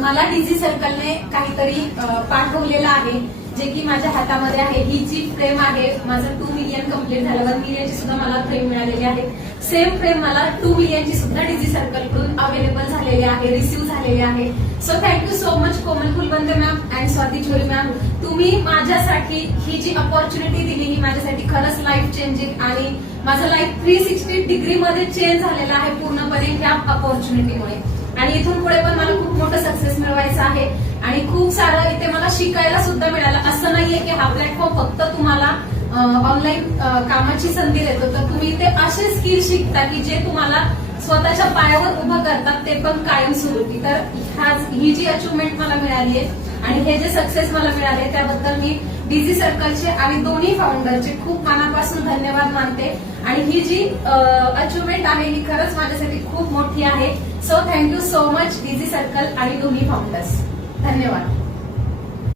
मला डीजी सर्कलने काहीतरी पाठवलेलं आहे जे की माझ्या हातामध्ये आहे। ही जी फ्रेम आहे, माझं 2 मिलियन कंप्लीट झालं, 1 मिलियनची सुद्धा मला फ्रेम मिळालेली आहे। सेम फ्रेम मला 2 मिलियनची सुद्धा डीजी सर्कल कडून अवेलेबल झालेली आहे, रिसीव्ह झालेली आहे। So thank you so much Komal Phulbande ma'am and Swati Chhori ma'am, तुम्ही माझ्यासाठी ही जी अपॉर्च्युनिटी दिली ही माझ्यासाठी खरंच लाईफ चेंजिंग आणि माझं लाईफ 360 डिग्री मध्ये चेंज झालेलं आहे पूर्णपणे ह्या अपॉर्च्युनिटीमुळे। आणि इथून पुढे पण मला खूप मोठं सक्सेस मिळवायचं आहे आणि खूप सारं इथे मला शिकायला सुद्धा मिळालं। असं नाहीये की हा प्लॅटफॉर्म फक्त तुम्हाला ऑनलाईन कामाची संधी देतो, तर तुम्ही इथे असे स्किल शिकता की जे तुम्हाला स्वतःच्या पायावर उभं करतात, ते पण कायमस्वरूपी। तर ही जी अचिव्हमेंट मला मिळाली आहे आणि हे जे सक्सेस मला मिळाले त्याबद्दल मी डीजी सर्कलचे आणि दोन्ही फाउंडरचे खूप मनापासून धन्यवाद मानते। आणि ही जी अचिव्हमेंट आहे ही खरंच माझ्यासाठी खूप मोठी आहे। सो थँक्यू सो मच डीजी सर्कल आणि दोन्ही फाउंडर्स, धन्यवाद।